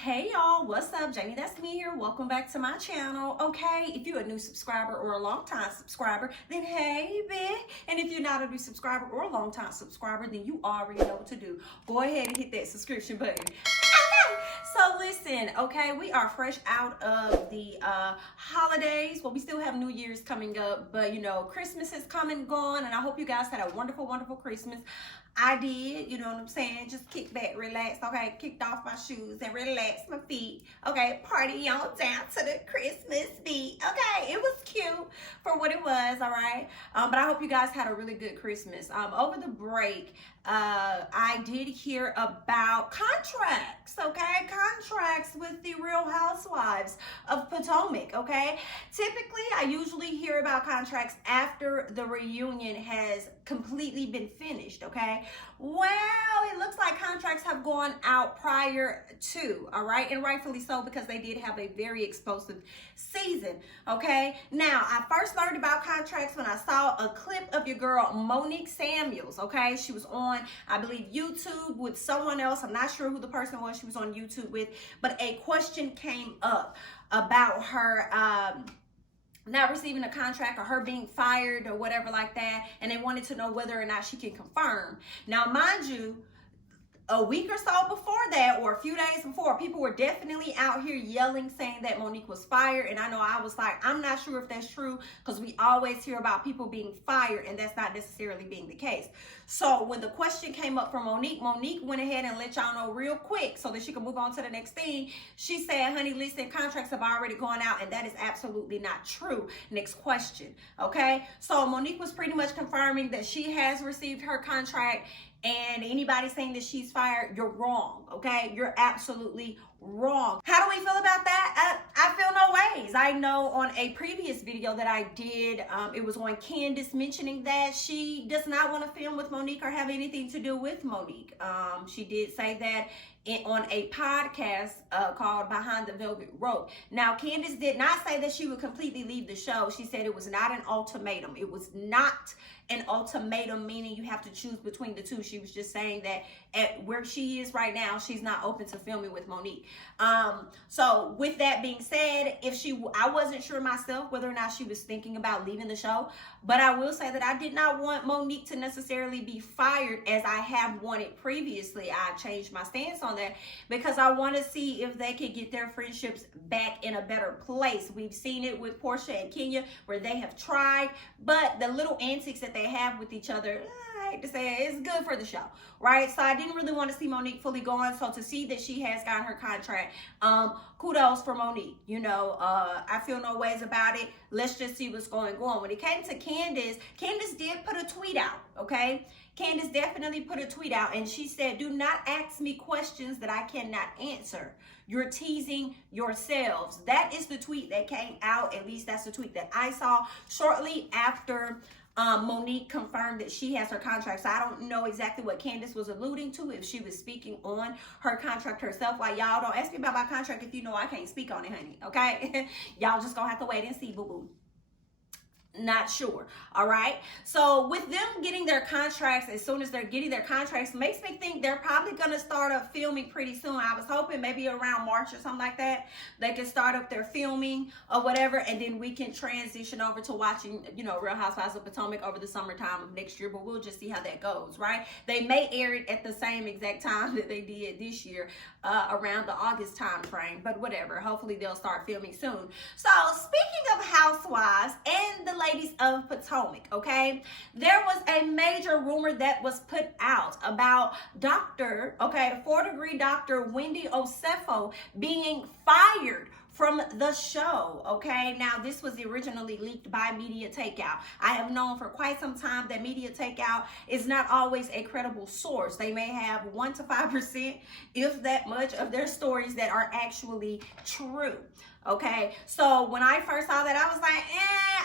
Hey y'all, what's up? Jamie, that's me here. Welcome back to my channel. Okay, if you're a new subscriber or a long time subscriber, then hey, bitch. And if you're not a new subscriber or a long time subscriber, then you already know what to do. Go ahead and hit that subscription button. Okay, so listen, okay, we are fresh out of the holidays. Well, we still have New Year's coming up, but you know, Christmas has come and gone, and I hope you guys had a wonderful, wonderful Christmas. I did, you know what I'm saying? Just kick back, relax, okay? Kicked off my shoes and relaxed my feet, okay? Party on down to the Christmas beat, okay? It was cute for what it was, all right? But I hope you guys had a really good Christmas. Over the break, I did hear about contracts, okay? Contracts with the Real Housewives of Potomac, okay? Typically, I usually hear about contracts after the reunion has completely been finished, okay? Well, it looks like contracts have gone out prior to, all right? And rightfully so, because they did have a very explosive season, okay? Now, I first learned about contracts when I saw a clip of your girl, Monique Samuels, okay? She was on, I believe, YouTube with someone else. I'm not sure who the person was she was on YouTube with, but a question came up about her, not receiving a contract or her being fired or whatever like that, and they wanted to know whether or not she can confirm. Now, mind you, a week or so before that, or a few days before, people were definitely out here yelling, saying that Monique was fired. And I know I was like, I'm not sure if that's true, because we always hear about people being fired, and that's not necessarily being the case. So when the question came up from Monique, Monique went ahead and let y'all know real quick so that she could move on to the next thing. She said, honey, listen, contracts have already gone out, and that is absolutely not true. Next question, okay? So Monique was pretty much confirming that she has received her contract. And anybody saying that she's fired, you're wrong, okay? You're absolutely wrong. How do we feel about that? I feel no ways. I know on a previous video that I did, it was on Candace mentioning that she does not want to film with Monique or have anything to do with Monique. She did say that on a podcast called Behind the Velvet Rope. Now, Candace did not say that she would completely leave the show. She said it was not an ultimatum. It was not an ultimatum, meaning you have to choose between the two. She was just saying that at where she is right now, she's not open to filming with Monique. So with that being said, I wasn't sure myself whether or not she was thinking about leaving the show, but I will say that I did not want Monique to necessarily be fired as I have wanted previously. I changed my stance on that because I want to see if they could get their friendships back in a better place. We've seen it with Portia and Kenya where they have tried, but the little antics that they have with each other, I hate to say it, it's good for the show, right? So I didn't really want to see Monique fully gone. So to see that she has gotten her contract, kudos for Monique. You know, I feel no ways about it. Let's just see what's going on. When it came to Candace, Candace did put a tweet out, okay? Candace definitely put a tweet out, and she said, do not ask me questions that I cannot answer. You're teasing yourselves. That is the tweet that came out. At least that's the tweet that I saw shortly after Monique confirmed that she has her contract. So I don't know exactly what Candace was alluding to, if she was speaking on her contract herself. Like, y'all don't ask me about my contract if you know I can't speak on it, honey, okay? Y'all just gonna have to wait and see, boo-boo. Not sure. All right. So with them getting their contracts, as soon as they're getting their contracts, makes me think they're probably going to start up filming pretty soon. I was hoping maybe around March or something like that, they can start up their filming or whatever, and then we can transition over to watching, you know, Real Housewives of Potomac over the summertime of next year, but we'll just see how that goes, right? They may air it at the same exact time that they did this year, around the August time frame, but whatever. Hopefully they'll start filming soon. So speaking of housewives and the ladies of Potomac, okay, there was a major rumor that was put out about Dr. 4th-degree Dr. Wendy Osefo being fired from the show, okay? Now, this was originally leaked by Media Takeout. I have known for quite some time that Media Takeout is not always a credible source. They may have 1 to 5%, if that much, of their stories that are actually true, okay? So when I first saw that, I was like,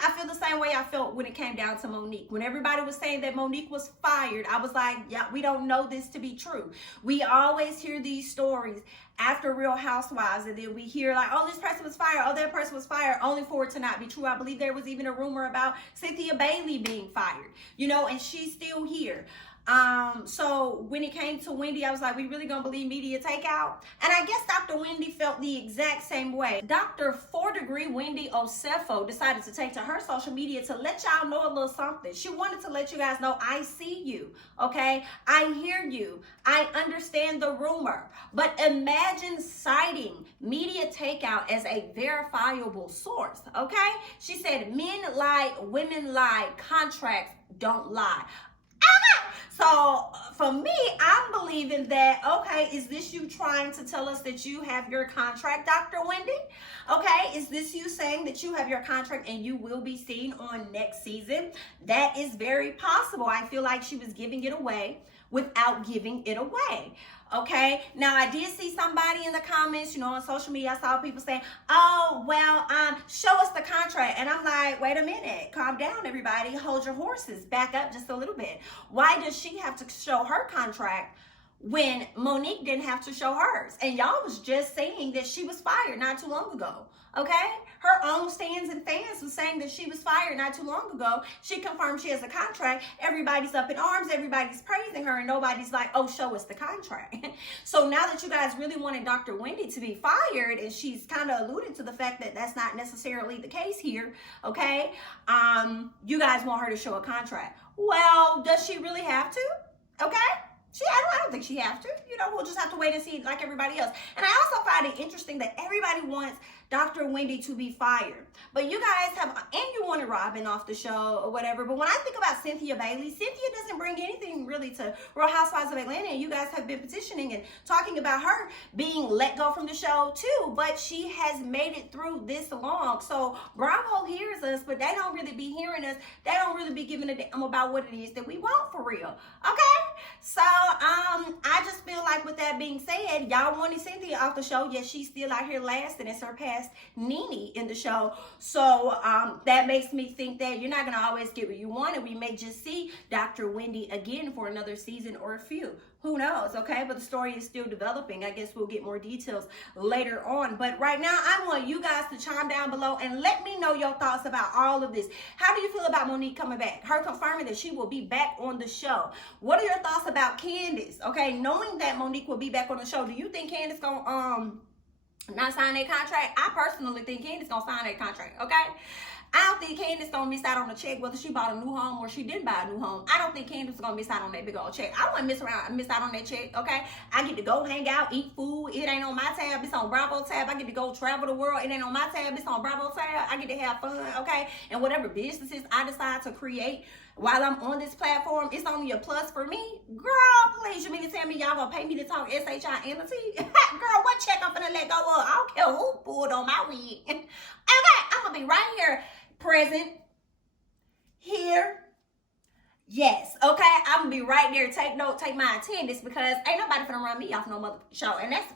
I feel the same way I felt when it came down to Monique. When everybody was saying that Monique was fired, I was like, yeah, we don't know this to be true. We always hear these stories after Real Housewives, and then we hear like, oh, this person was fired, oh, that person was fired, only for it to not be true. I believe there was even a rumor about Cynthia Bailey being fired, you know, and she's still here. So when it came to Wendy, I was like, we really gonna believe media takeout? And I guess Dr. Wendy felt the exact same way. Dr. 4-degree Wendy Osefo decided to take to her social media to let y'all know a little something. She wanted to let you guys know, I see you, okay? I hear you. I understand the rumor. But imagine citing media takeout as a verifiable source, okay? She said, men lie, women lie, contracts don't lie. So for me, I'm believing that, okay, is this you trying to tell us that you have your contract, Dr. Wendy? Okay, is this you saying that you have your contract and you will be seen on next season? That is very possible. I feel like she was giving it away without giving it away. Okay, now I did see somebody in the comments, on social media, I saw people saying, oh, well, show us the contract. And I'm like, wait a minute, calm down, everybody, hold your horses, back up just a little bit. Why does she have to show her contract when Monique didn't have to show hers? And y'all was just saying that she was fired not too long ago, okay? Her own stands and fans was saying that she was fired not too long ago. She confirmed she has a contract. Everybody's up in arms. Everybody's praising her, and nobody's like, oh, show us the contract. So now that you guys really wanted Dr. Wendy to be fired, and she's kind of alluded to the fact that that's not necessarily the case here, okay? You guys want her to show a contract. Well, does she really have to? Okay? I don't think she has to. We'll just have to wait and see like everybody else. And I also find it interesting that everybody wants Dr. Wendy to be fired. But you guys have, and you wanted Robin off the show or whatever. But when I think about Cynthia Bailey, Cynthia doesn't bring anything really to Real Housewives of Atlanta. And you guys have been petitioning and talking about her being let go from the show too. But she has made it through this long. So Bravo hears us, but they don't really be hearing us. They don't really be giving a damn about what it is that we want for real. Okay? So I just feel like with that being said, y'all wanted Cynthia off the show. Yes, she's still out here lasting and surpassed Nene in the show. So that makes me think that you're not going to always get what you want, and we may just see Dr. Wendy again for another season or a few. Who knows, okay? But the story is still developing. I guess we'll get more details later on. But right now, I want you guys to chime down below and let me know your thoughts about all of this. How do you feel about Monique coming back? Her confirming that she will be back on the show. What are your thoughts about Candace? Okay, knowing that Monique will be back on the show, do you think Candace gonna not sign a contract? I personally think Candace gonna sign a contract, okay? I don't think Candace gonna miss out on a check, whether she bought a new home or she didn't buy a new home. I don't think Candace gonna miss out on that big old check. I wouldn't miss out on that check, okay? I get to go hang out, eat food. It ain't on my tab, it's on Bravo tab. I get to go travel the world. It ain't on my tab, it's on Bravo tab. I get to have fun, okay? And whatever businesses I decide to create while I'm on this platform, it's only a plus for me. Girl, please, you mean to tell me y'all gonna pay me to talk S-H-I-N-T? Girl, what check I'm finna let go of? I don't care who pulled on my wig. Okay, I'm gonna be right here, present, here. Yes, okay, I'm gonna be right there. Take note, take my attendance, because ain't nobody finna run me off no mother show, and that's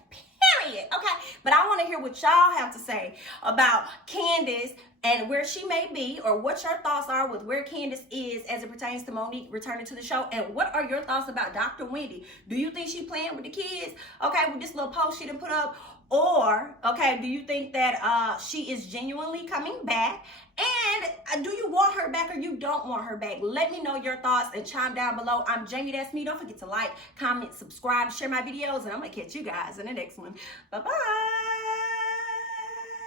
period. Okay, but I want to hear what y'all have to say about Candace and where she may be, or what your thoughts are with where Candace is as it pertains to Monique returning to the show. And what are your thoughts about Dr. Wendy? Do you think she playing with the kids, okay, with this little post she done put up? Or, okay, do you think that she is genuinely coming back? And do you want her back or you don't want her back? Let me know your thoughts and chime down below. I'm Jamie, that's me. Don't forget to like, comment, subscribe, share my videos, and I'm going to catch you guys in the next one. Bye-bye.